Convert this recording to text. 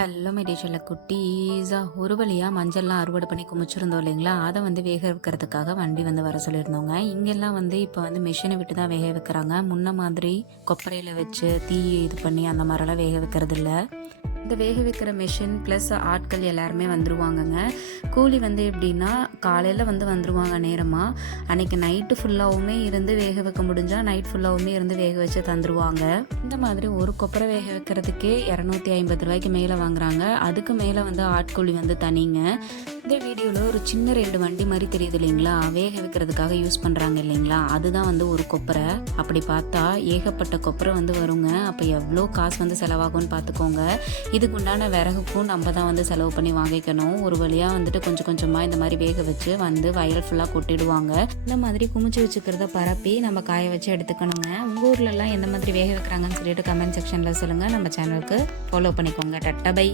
Hello மெடிஷல்ல குட்டீஸா ஒரு வழியாக மஞ்சள்லாம் அறுவடை பண்ணி குமிச்சிருந்தோம் இல்லைங்களா, அதை வந்து வேக வைக்கிறதுக்காக வண்டி வந்து வர சொல்லியிருந்தோங்க. இங்கெல்லாம் வந்து இப்போ வந்து மிஷினை விட்டு தான் வேக வைக்கிறாங்க. முன்ன மாதிரி கொப்பரையில் வச்சு தீ இது பண்ணி அந்த மாதிரிலாம் வேக வைக்கிறது இல்லை. இந்த வேக வைக்கிற மிஷின் ப்ளஸ் ஆட்கள் எல்லாருமே வந்துருவாங்கங்க. கூலி வந்து எப்படின்னா காலையில் வந்து வந்துருவாங்க நேரமாக. அன்னைக்கு நைட்டு ஃபுல்லாகவுமே இருந்து வேக வைக்க முடிஞ்சால் நைட் ஃபுல்லாகவுமே இருந்து வேக வச்சு தந்துடுவாங்க. இந்த மாதிரி ஒரு கொப்பரை வேக வைக்கிறதுக்கே 250 ரூபாய்க்கு மேலே வாங்குறாங்க. அதுக்கு மேலே வந்து ஆட்கூலி வந்து தனிங்க. இந்த வீடியோவில் ஒரு சின்ன 2 வண்டி மாதிரி தெரியுது இல்லைங்களா, வேக வைக்கிறதுக்காக யூஸ் பண்ணுறாங்க இல்லைங்களா, அதுதான் வந்து ஒரு கொப்பரை. அப்படி பார்த்தா ஏகப்பட்ட கொப்பரை வந்து வருங்க. அப்போ எவ்வளோ காசு வந்து செலவாகும்னு பார்த்துக்கோங்க. இதுக்கு உண்டான விறகுக்கும் நம்ம தான் வந்து செலவு பண்ணி வாங்கிக்கணும். ஒரு வழியாக வந்துட்டு கொஞ்சம் கொஞ்சமாக இந்த மாதிரி வேக வச்சு வந்து வயல் ஃபுல்லாக கொட்டிடுவாங்க. இந்த மாதிரி குமிச்சு வச்சுக்கிறத பரப்பி நம்ம காய வச்சு எடுத்துக்கணுங்க. உங்கள் ஊர்லலாம் எந்த மாதிரி வேக வைக்கிறாங்கன்னு சொல்லிட்டு கமெண்ட் செக்ஷனில் சொல்லுங்கள். நம்ம சேனலுக்கு ஃபாலோ பண்ணிக்கோங்க. Ta-ta by.